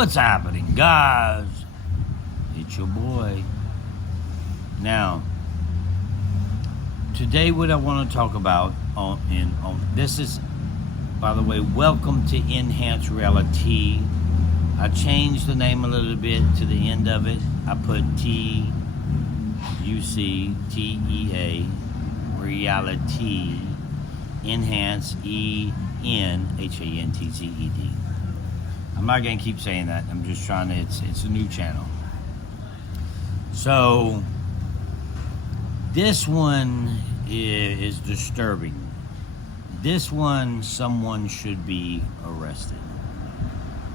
What's happening, guys? It's your boy. Now, today what I want to talk about this is, by the way, welcome to Enhanced Reality. I changed the name a little bit to the end of it. I put TUCTEA Reality Enhance ENHANTZED. I'm not gonna keep saying that. I'm just trying to. It's a new channel. So this one is disturbing. This one, someone should be arrested.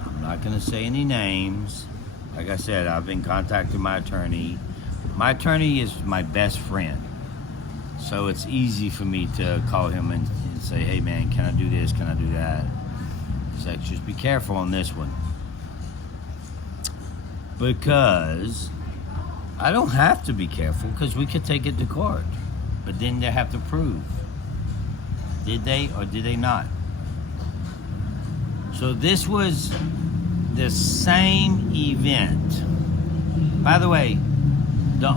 I'm not gonna say any names. Like I said, I've been contacting my attorney. My attorney is my best friend. So it's easy for me to call him and say, hey man, can I do this? Can I do that? He's like, just be careful on this one. Because I don't have to be careful, because we could take it to court. But then they have to prove. Did they or did they not? So this was the same event. By the way, the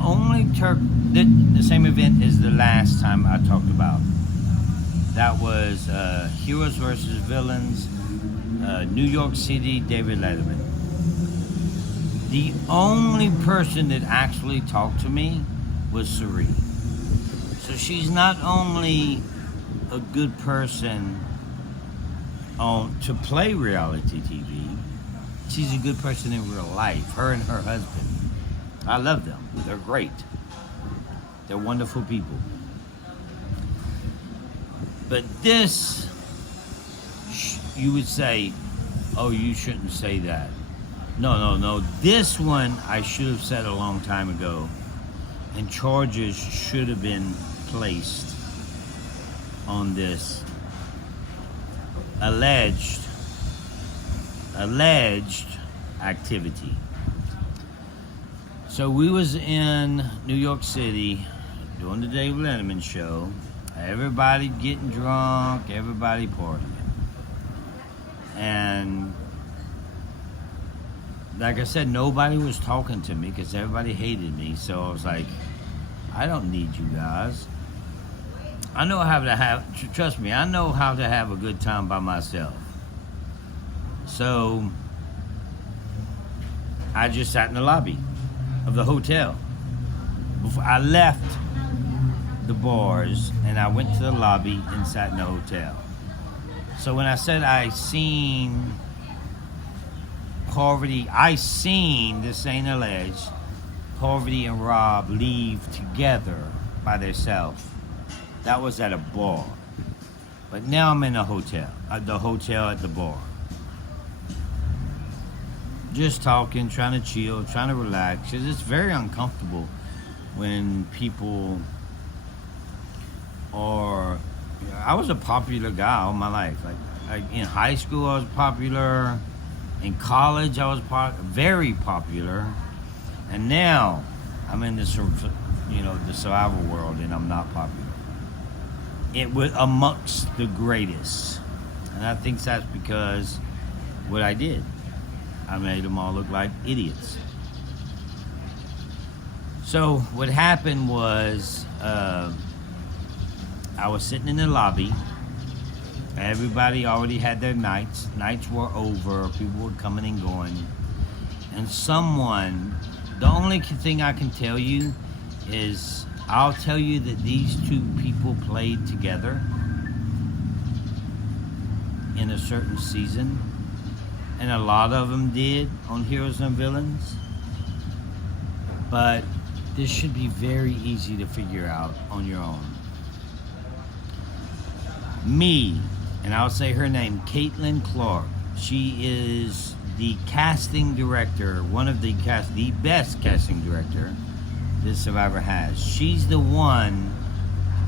same event is the last time I talked about. That was Heroes versus Villains, New York City, David Letterman. The only person that actually talked to me was Suri. So she's not only a good person to play reality TV, she's a good person in real life. Her and her husband. I love them. They're great. They're wonderful people. But this, you would say, oh, you shouldn't say that. No. This one I should have said a long time ago. And charges should have been placed on this alleged activity. So we was in New York City doing the David Letterman show. Everybody getting drunk, everybody partying. And like I said, nobody was talking to me because everybody hated me. So I was like, I don't need you guys. I know how to trust me, I know how to have a good time by myself. So I just sat in the lobby of the hotel. Before I left the bars and I went to the lobby and sat in the hotel. So when I said I seen this ain't alleged, Parvati and Rob leave together by themselves. That was at a bar. But now I'm in a hotel, at the hotel at the bar. Just talking, trying to chill, trying to relax. Because it's very uncomfortable when people are... I was a popular guy all my life. Like in high school, I was popular. In college, I was very popular. And now, I'm in the survival world, and I'm not popular. It was amongst the greatest. And I think that's because what I did. I made them all look like idiots. So what happened was, I was sitting in the lobby. Everybody already had their nights. Nights were over. People were coming and going. And the only thing I can tell you is, I'll tell you that these two people played together in a certain season. And a lot of them did on Heroes and Villains. But this should be very easy to figure out on your own. And I'll say her name, Caitlin Clark. She is the casting director, the best casting director this Survivor has. She's the one,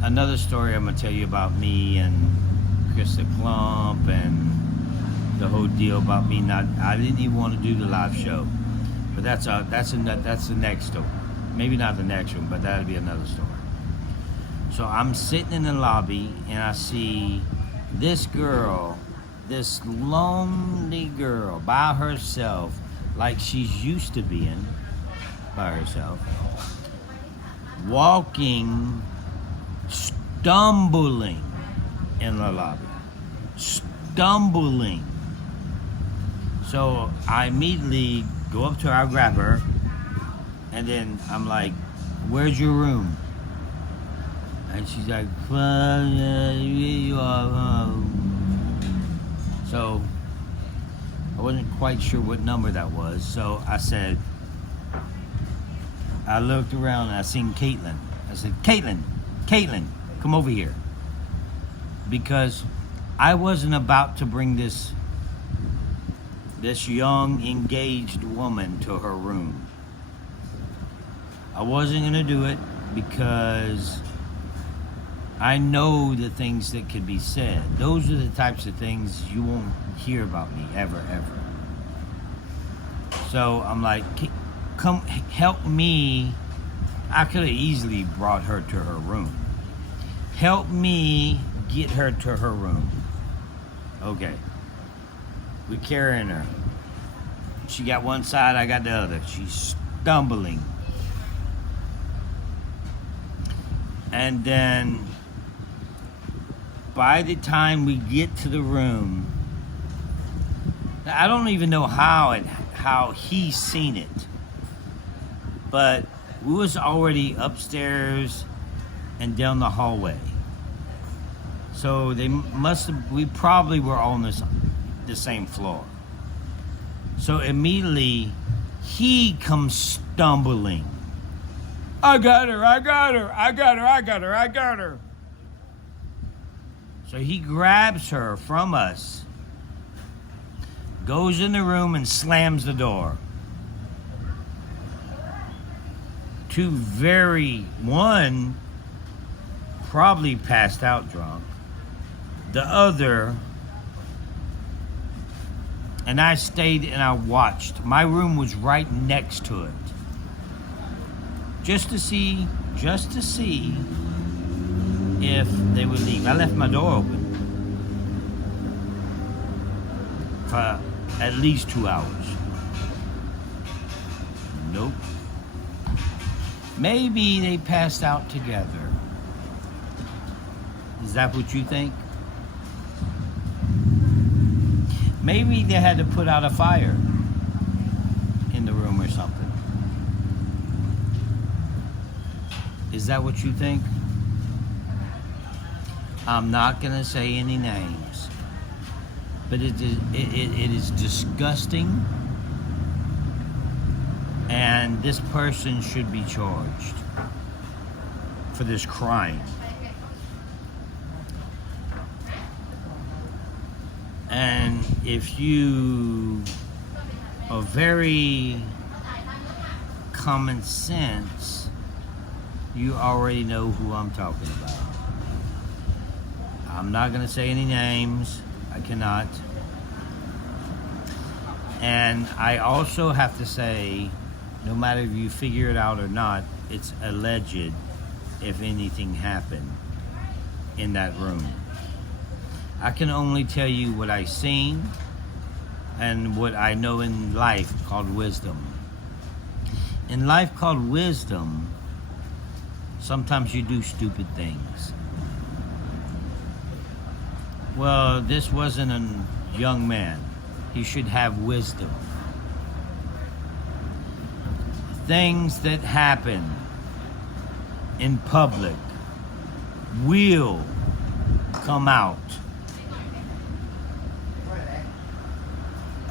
another story I'm gonna tell you about me and Krista Klump and the whole deal about me I didn't even want to do the live show. But that's the next story. Maybe not the next one, but that'll be another story. So I'm sitting in the lobby and I see this girl, this lonely girl by herself like she's used to being by herself, walking, stumbling in the lobby. Stumbling. So I immediately go up to her, I grab her, and then I'm like, where's your room? And she's like, well, you are. So I wasn't quite sure what number that was. So I said, I looked around and I seen Caitlin. I said, Caitlin, come over here. Because I wasn't about to bring this young, engaged woman to her room. I wasn't going to do it because I know the things that could be said. Those are the types of things you won't hear about me ever. So I'm like, come help me. I could have easily brought her to her room. Help me get her to her room. Okay. We're carrying her. She got one side, I got the other. She's stumbling. And then by the time we get to the room, I don't even know how he's seen it. But we was already upstairs and down the hallway. So we probably were on the same floor. So immediately he comes stumbling. I got her. So he grabs her from us, goes in the room and slams the door. One probably passed out drunk. The other, and I stayed and I watched. My room was right next to it. Just to see if they would leave. I left my door open for at least 2 hours. Nope. Maybe they passed out together. Is that what you think? Maybe they had to put out a fire in the room or something. Is that what you think? I'm not going to say any names, but it is disgusting, and this person should be charged for this crime. And if you are very common sense, you already know who I'm talking about. I'm not going to say any names. I cannot. And I also have to say, no matter if you figure it out or not, it's alleged if anything happened in that room. I can only tell you what I've seen and what I know in life called wisdom. In life called wisdom, sometimes you do stupid things. Well, this wasn't a young man. He should have wisdom. Things that happen in public will come out.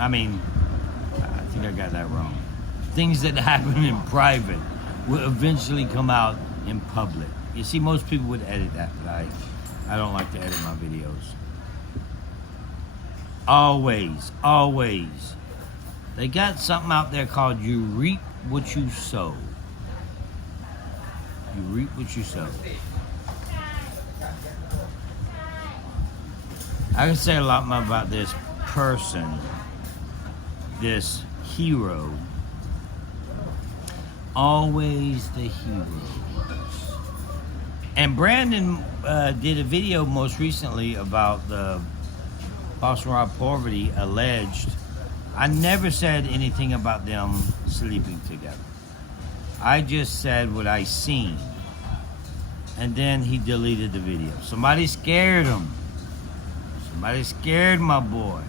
I think I got that wrong. Things that happen in private will eventually come out in public. You see, most people would edit that, but I don't like to edit my videos. Always. They got something out there called you reap what you sow. You reap what you sow. I can say a lot more about this person, this hero. Always the hero. And Brandon did a video most recently about the Boston Rob Poverty alleged I never said anything about them sleeping together. I just said what I seen. And then he deleted the video. Somebody scared him. Somebody scared my boy.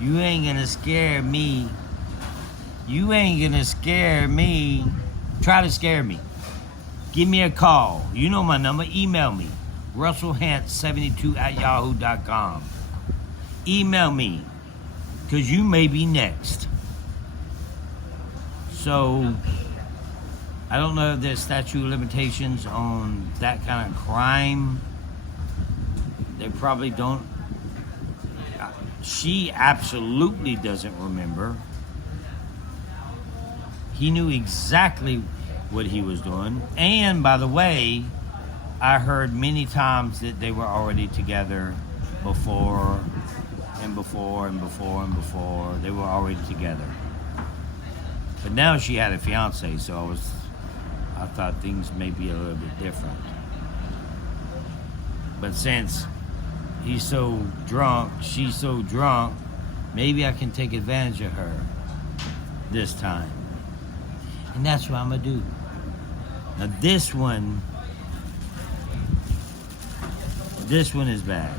You ain't gonna scare me. You ain't gonna scare me. Try to scare me. Give me a call. You know my number. Email me. RussellHant72@yahoo.com. Email me. Because you may be next. So, I don't know if there's statute of limitations on that kind of crime. They probably don't. She absolutely doesn't remember. He knew exactly what he was doing. And by the way, I heard many times that they were already together before and before and before and before. They were already together. But now she had a fiance, so I thought things may be a little bit different. But since he's so drunk, she's so drunk, maybe I can take advantage of her this time. And that's what I'm gonna do. Now this one is bad.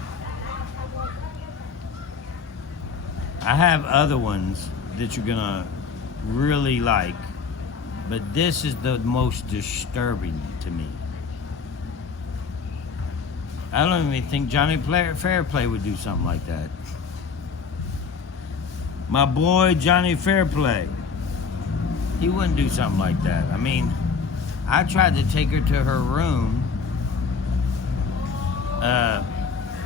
I have other ones that you're gonna really like, but this is the most disturbing to me. I don't even think Johnny Fairplay would do something like that. My boy Johnny Fairplay, he wouldn't do something like that. I mean, I tried to take her to her room,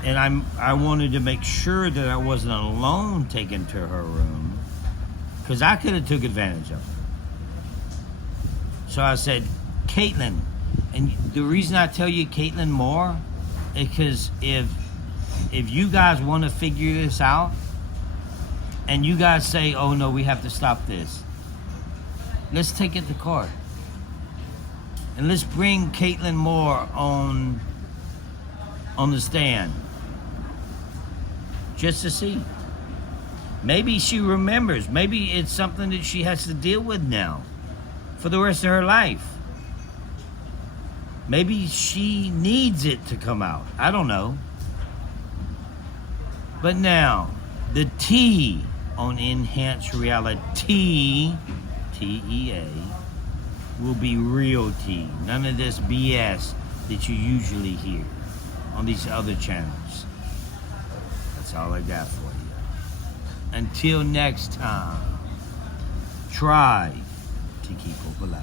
and I wanted to make sure that I wasn't alone taking to her room, because I could have took advantage of it. So I said, Caitlin, and the reason I tell you Caitlin more is because if you guys want to figure this out, and you guys say, oh no, we have to stop this, let's take it to court. And let's bring Caitlin Moore on the stand. Just to see. Maybe she remembers. Maybe it's something that she has to deal with now for the rest of her life. Maybe she needs it to come out. I don't know. But now, the T on Enhanced Reality, TEA, will be real tea. None of this BS that you usually hear on these other channels. That's all I got for you. Until next time, try to keep hope alive.